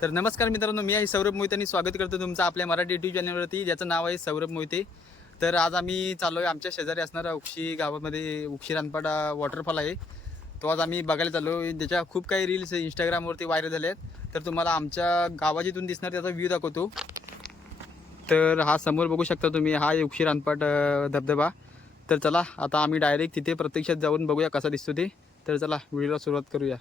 तर नमस्कार मित्रांनो, मी आहे सौरभ मोहिते आणि स्वागत करतो तुमचं आपल्या मराठी यूट्यूब चॅनलवरती, ज्याचं नाव आहे सौरभ मोहिते. तर आज आम्ही चाललो आहे आमच्या शेजारी असणारा उक्षी गावामध्ये. उक्षी रानपाडा वॉटरफॉल आहे, तो आज आम्ही बघायला चाललो. त्याच्या खूप काही रील्स इंस्टाग्रामवरती व्हायरल झाले आहेत. तर तुम्हाला आमच्या गावाजीतून दिसणार त्याचा व्ह्यू दाखवतो. तर हा समोर बघू शकता तुम्ही, हा आहे उक्षी रानपाट धबधबा. तर चला आता आम्ही डायरेक्ट तिथे प्रत्यक्षात जाऊन बघूया कसा दिसतो ते. तर चला व्हिडिओला सुरुवात करूया.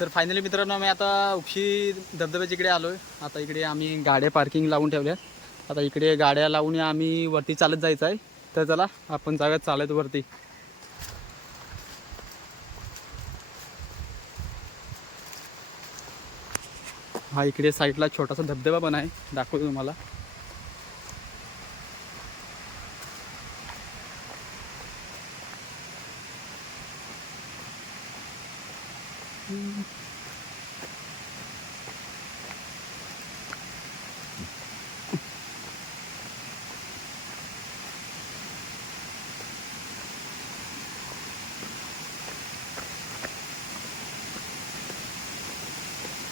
तर फायनली मित्रांनो, आम्ही आता उक्षी धबधब्याच्या इकडे आलो आहे. आता इकडे आम्ही गाड्या पार्किंग लावून ठेवल्या. आता इकडे गाड्या लावून आम्ही वरती चालत जायचं आहे. तर चला आपण जाऊयात चालत वरती. हा इकडे साईडला छोटासा धबधबा पण आहे, दाखवतो तुम्हाला.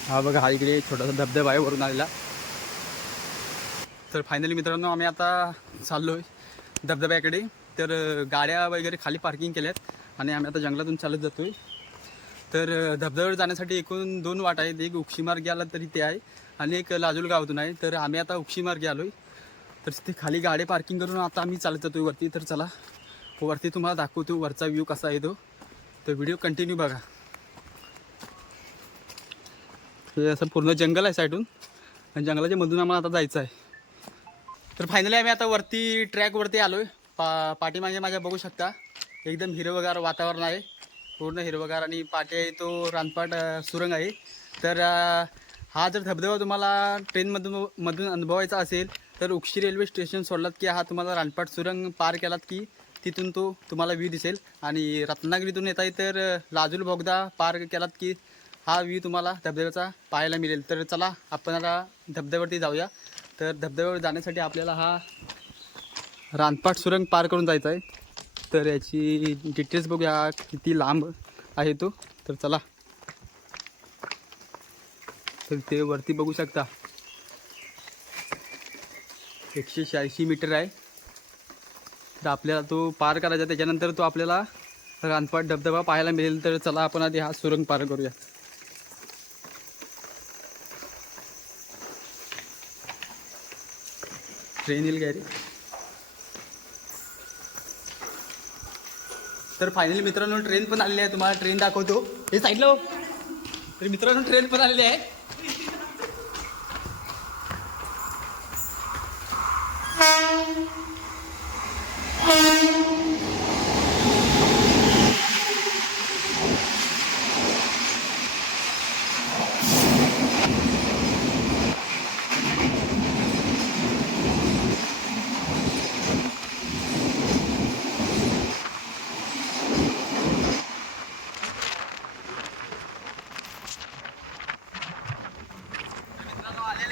हा बघा, हा इकडे छोटासा धबधबा आहे वरून आलेला. तर फायनली मित्रांनो, आम्ही आता चाललो आहे धबधब्याकडे. तर गाड्या वगैरे खाली पार्किंग केल्यात आणि आम्ही आता जंगलातून चालत जातो आहे. तर धबधब्यावर जाण्यासाठी एकूण 2 वाट आहेत. एक उक्षी मार्गे आला तरी ते आहे आणि एक लाजूल गावातून आहे. तर आम्ही आता उक्षी मार्गे आलो आहे. तर तिथे खाली गाडी पार्किंग करून आता आम्ही चालत जातो आहे वरती. तर चला वरती तुम्हाला दाखवतो वरचा व्ह्यू कसा आहे तो. तर व्हिडिओ कंटिन्यू बघा. हे असं पूर्ण जंगल आहे साईडून आणि जंगलाच्या मधून आम्हाला आता जायचं आहे. तर फायनली आम्ही आता वरती ट्रॅकवरती आलो आहे. पाठीमागे माझ्या बघू शकता एकदम हिरवगार वातावरण आहे, पूर्ण हिरवगार. आणि पाठी आहे तो रानपाट सुरंग आहे. तर हा जर धबधबा तुम्हाला ट्रेनमधून अनुभवायचा असेल तर उक्षी रेल्वे स्टेशन सोडलात की हा तुम्हाला रानपाट सुरंग पार केलात की तिथून तो तुम्हाला व्ह्यू दिसेल. आणि रत्नागिरीतून येत आहे तर लाजूल बोगदा पार केलात की हा व्ह्यू तुम्हाला धबधब्याचा पाहायला मिळेल. तर चला आपण आता धबधब्यावरती जाऊया. तर धबधब्यावर जाण्यासाठी आपल्याला हा रानपाट सुरंग पार करून जायचा आहे. तर याची डिटेल्स बघूया किती लांब आहे तो. तर चला. तर ते वरती बघू शकता 186 मीटर आहे. तर आपल्याला तो पार करायचा, त्याच्यानंतर तो आपल्याला रानपाट धबधबा पाहायला मिळेल. तर चला आपण आधी हा सुरंग पार करूया. ट्रेन येईल काय रे. तर फायनली मित्रांनो, ट्रेन पण आलेली आहे. तुम्हाला ट्रेन दाखवतो. हे साईडला हो. तर मित्रांनो, ट्रेन पण आलेली आहे.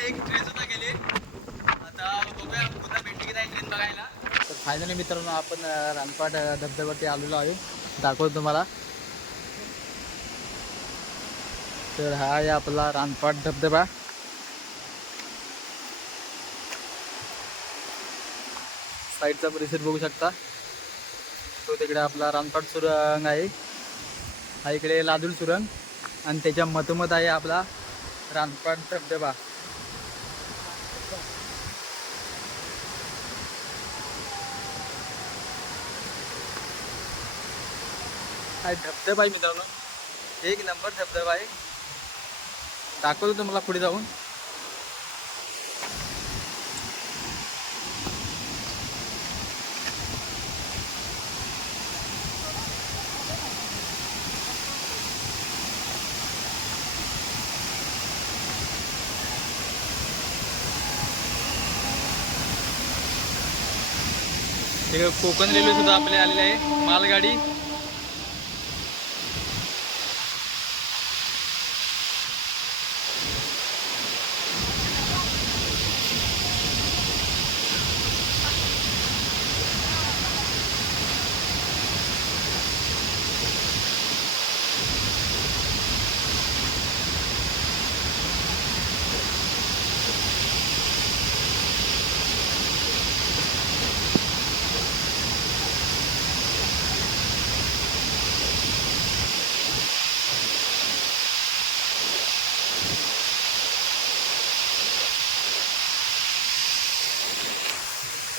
एक ट्रेन सुद्धा गेली. आता बघूया पुन्हा भेटली की नाही ट्रेन बघायला. तर फायनली मित्रांनो, आपण रानपाट धबधब्यावरती आलेलो आहे, दाखवतो तुम्हाला. तर हा आहे आपला रानपाट धबधबा. साईडचा परिसर बघू शकता. तो तिकडे आपला रानपाट सुरंग आहे, हा इकडे लाजूल सुरंग आणि त्याच्या मधोमध आहे आपला रानपाट धबधबा. हा धबधबा आहे मित्रांनो, एक नंबर धबधबा आहे. दाखवतो तुम्हाला पुढे जाऊन. इकडे कोकण रेल्वे सुद्धा आपल्या आलेली आहे, मालगाडी.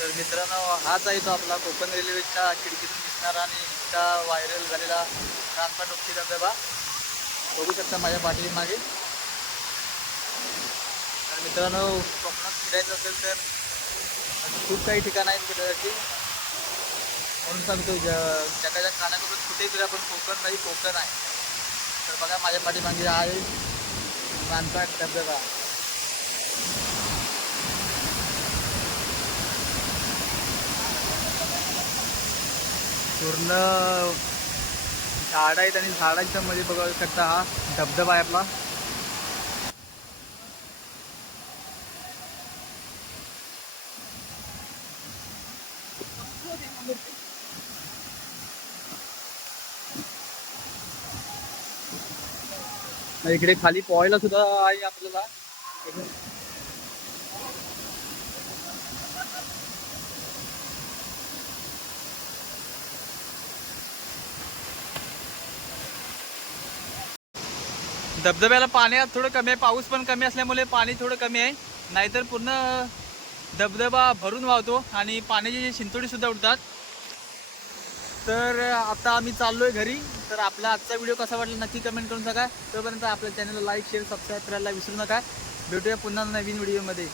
तर मित्रांनो, हाच आहे तो आपला कोकण रेल्वेच्या खिडकीतून दिसणारा आणि इतका व्हायरल झालेला रानपाटोपी धबधबा. बघू शकता माझ्या पाठीमागे. तर मित्रांनो, कोकणात फिरायचं असेल तर खूप काही ठिकाणं आहेत फिरण्यासाठी. म्हणून सांगतो, जगाच्या खाण्याकडून कुठेही फिरा पण कोकण नाही, कोकण आहे. तर बघा माझ्या पाठीमागे आहे रानपाट धबधबा. पूर्ण झाड आहेत आणि झाडांच्या मध्ये बघू शकता हा धबधबा आहे आपला. इकडे खाली पोहायला सुद्धा आहे आपल्याला. धबधब्याला पाणी थोडं कमी आहे, पाऊस पण कमी असल्यामुळे पाणी थोडं कमी आहे, नाहीतर पूर्ण धबधबा भरून वाहतो आणि पाण्याची शिंतोडी सुद्धा उडतात. तर आता आम्ही चाललोय घरी. तर आपला आजचा व्हिडिओ कसा वाटला नक्की कमेंट करून सांगा. तोपर्यंत आपल्या चॅनलला लाईक शेअर सबस्क्राईब करायला विसरू नका. भेटूया पुन्हा नवीन व्हिडिओमध्ये.